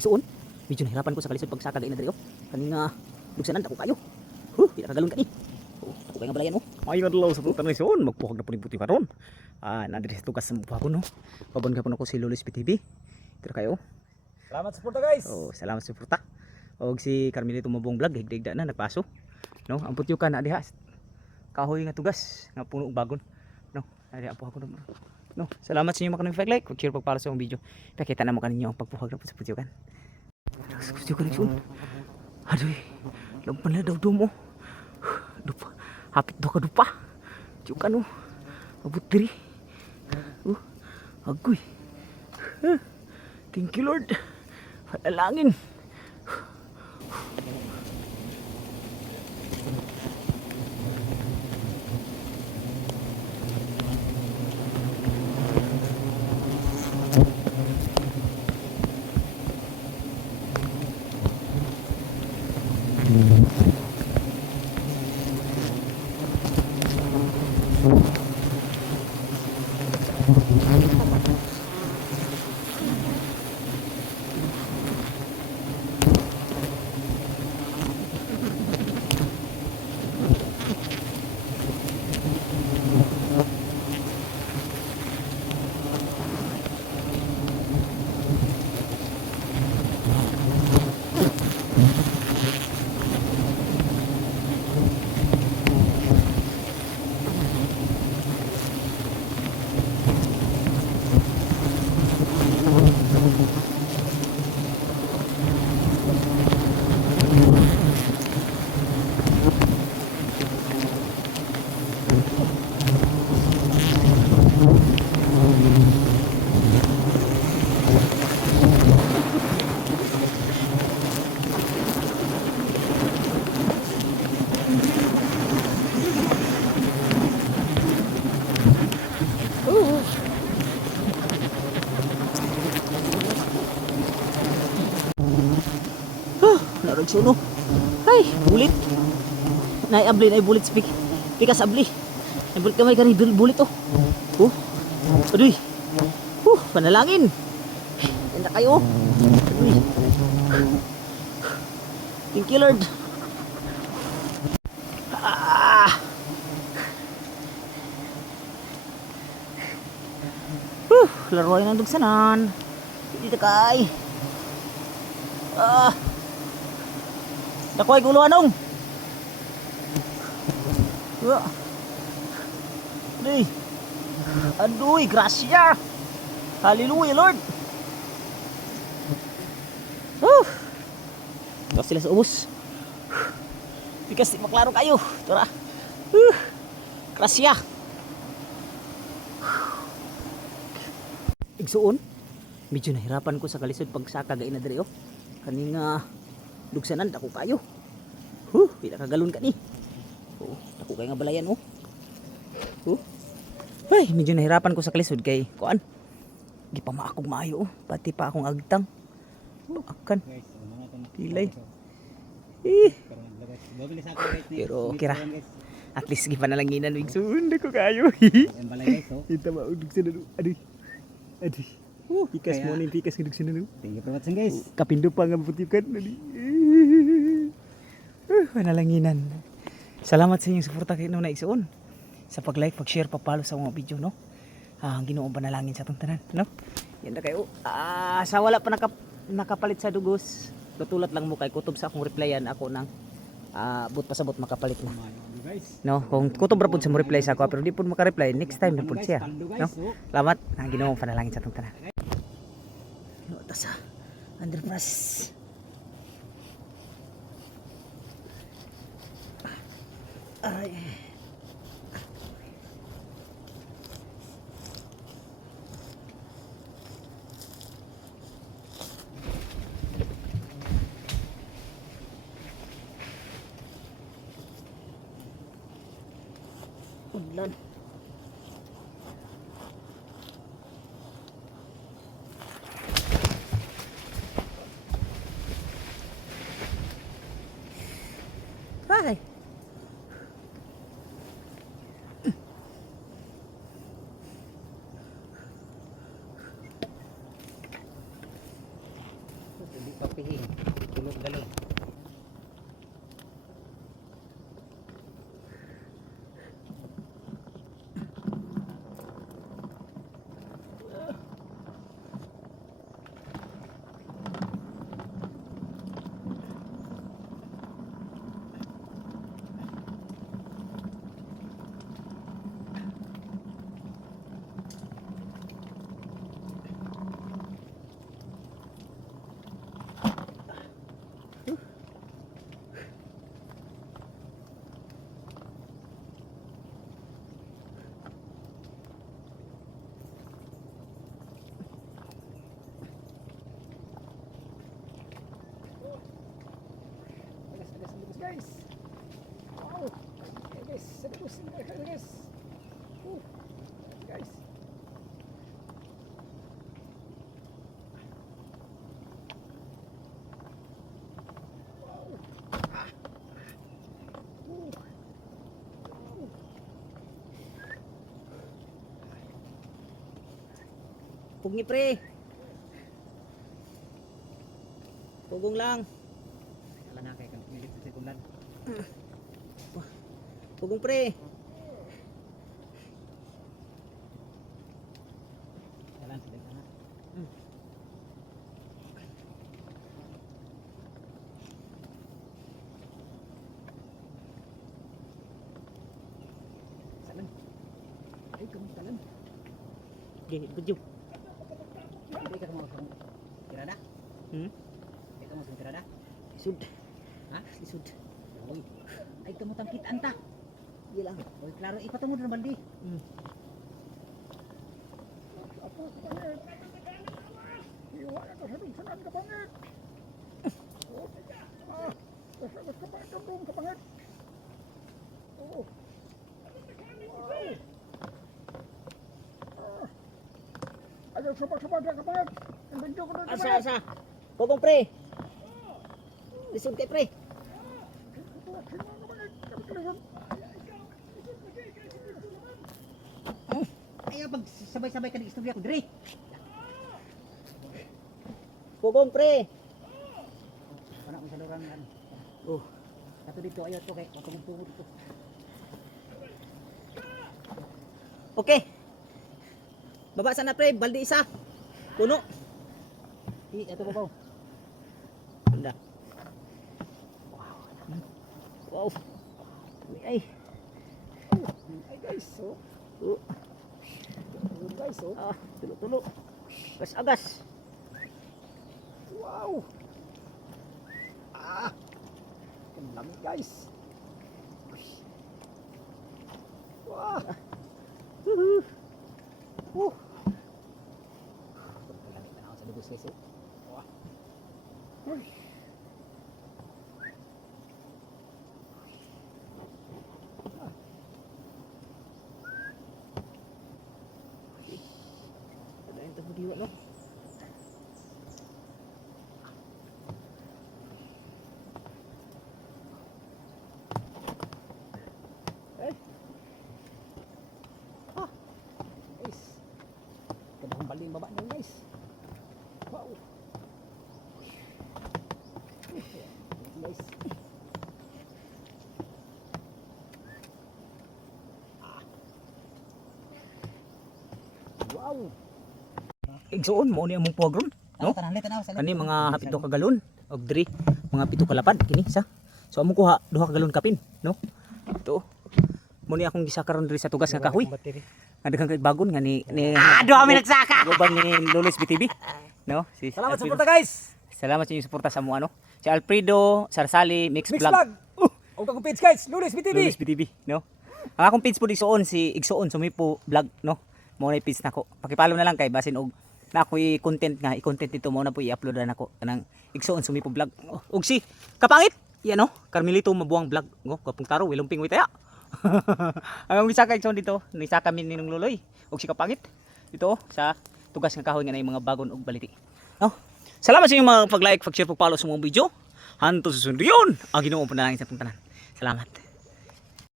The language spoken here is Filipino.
Igsuon, medyo nahirapan ko sa kalisod pagsaka gay na diri oh. Kaning dugsanan ako kayo. Pinakagalon ka ni. Ako kay nga balayan oh. Ay adlaw sa putan igsuon, magpuhag na pud buti karon. Nadiri sa tugas sa magpuhag no. Babon ka po ako si Lulis PTV. Pero kayo. Salamat sa porta guys. Salamat sa suporta. Og si Carmelito Mabong Vlog higda na nagpaso. No, ang putyo ka na diha. Kahoy nga tugas nga puno og bagon. No, ari ang puhag ko no. Salamat sa inyo mga kanang like, share pagpala sa akong video. Pakita na mo kaninyo ang pagpuhag na po sa putyo kan. Sa putyo kan igsuon. Aduh, lampan na daw dumo. Dupa, hapit daw ka dupa. Diyo ka no, abot diri. Agoy. Thank you Lord. Panalangin. Suno. Ay, bulit. Nay abli, nay bulit speak. Pikas abli. Nay bulit kamay kani bulit oh. Aduy. Panalangin. Enda kayo. Aduy. Thank you Lord. Laruay ng dugsanan. Dito kay. Dakoy gulo anong. Aduy, grasya. Hallelujah Lord. Tapos sila sa ubos. Bikas di maklaro kayo. Tara. Grasya. Igsuon, medyo nahirapan ko sa kalisod pagsaka gay na diri oh. Kaning dugsanan ako kayo. Pinakagalon ka ni. Ako kay nga balayan oh. Ay, medyo nahirapan ko sa kalisod kay kuan. Gipamaakog maayo oh. Pati pa akong agtang. Akan. Pilay. Pero kira. At least gipanalanginan wig suund ko kayo. Kita ba dugsanan. Aduh. Pikas mo ning pikas ng dugsanan. Thank you very much guys. Kapindo pa nga butikan. Panalanginan. Salamat sa inyong suporta kay na igsuon. Sa pag-like, pag-share, pag-follow sa mga video, no? Ang Ginoong panalangin sa atong tanan, no? Yan na kayo. Sa wala pa nakapalit sa dugos, tutulat lang mo kay kutob sa akong replyan ako nang but pasabot makapalit na. No, kung kutob ra pud sa mo reply sa ako pero di pud maka-reply, next time na pud siya, no? Salamat. Ang Ginoong panalangin sa atong tanan. Tasa underpass. Ay. Udlan. Hi. Papihing. Tulog galon. Guys. Wow. Okay, guys, sabos guys. Guys. Pugi pre. Pugong lang. Kala na kay kan milit sa sekundan. Pugong pre. Jalan sudah sana. Salan. Ay, kamu salan. Gini, budyo. Hindi ka mo tirada? Hindi ka mo tirada? Isud. Ha? Isud. Uy. Ay, kamu tangkit anta. Iya lang. Uy, klaro ipatungod na baldi. Apa kapangit? Iwa na kasadong sanan kapangit. Kasadong kapangit. Oh. Ayaw sabag-sabag na kapangit. Ang bindyo ko na kapangit. Asa. Pugong pre. Lisod kay pre. Ayaw pag sabay-sabay ka ng istorya ko diri. Pugong pre. Wala mo sa lorang ano. Oh. Kato dito ayaw to kay patungod dito. Okay. Baba sana pre, baldi isa. Puno. Ito babaw. Banda. Wow. Ay. Ay guys, so. Oh. Guys, so. Tulo-tulo. Agas-agas. Wow. Ang lamig guys. Wow. Lamig na ako sa lubos guys. Wow. Ada yang terbudiwa no. Guys. Kadang balik baba na guys. Wow. Guys. Wow. Igsuon mo ni among pogron, no? Tanaw sa Kani mga hapit ka galon og diri mga pito ka lapad kini sa. So among kuha duha ka galon kapin, no? Ito. Mo ni akong gisakaron diri sa tugas nga kahoy. Nga daghang kay bagon nga ni Duha mi nagsaka. Gobang ni Lulis BTV. No? Si Salamat sa Alfredo. suporta guys. Salamat sa inyong suporta sa mo ano. Si Alfredo Sarsali Mix Mix Vlog. vlog. Og akong page guys, Lulis BTV. Lulis BTV, no? Ang akong page po Igsoon si Igsoon Sumipo Vlog, no? Mo na page nako. Paki-follow na lang kay basin og na ako'y content nga, i-content dito mo na po i-upload na ako kanang Igsoon Sumipo Vlog. Og si kapangit, yan no? Carmelito Mabuang Vlog, no? Kapung taro wilong pingwi taya. Ang bisa ka Igsoon dito, ni sa kami ninong Luloy. Og si kapangit dito sa tugas nga kahoy nga na mga bagon og baliti. No? Salamat sa inyong mga pag-like, pag-share, pag-follow sa mga video. Hanto sa sunod yun. Ang Ginoo po na lang sa tanan. Salamat.